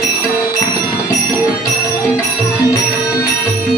Thank you.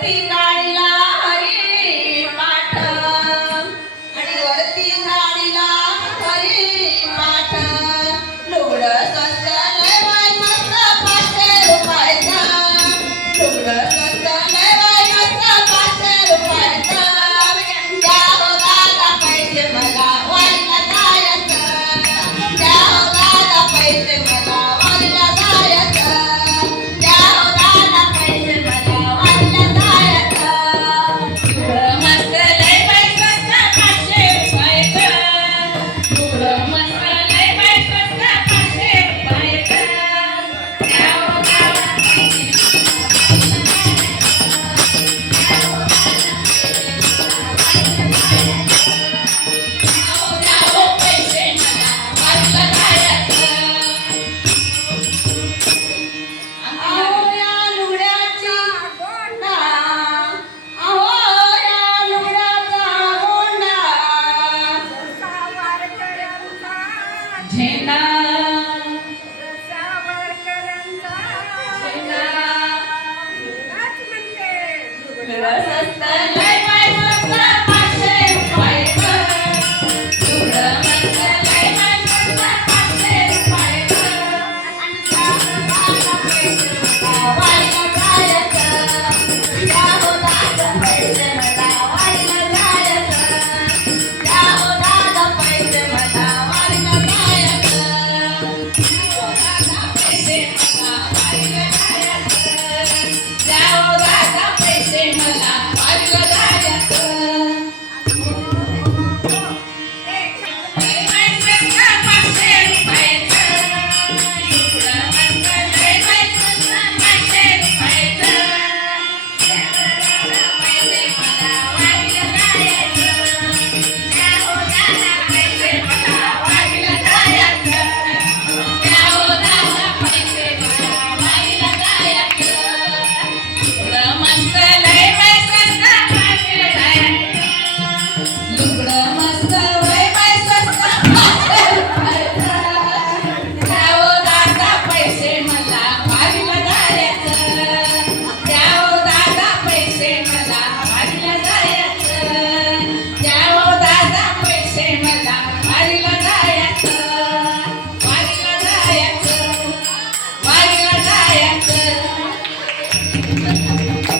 divertirnos. Yes, yes.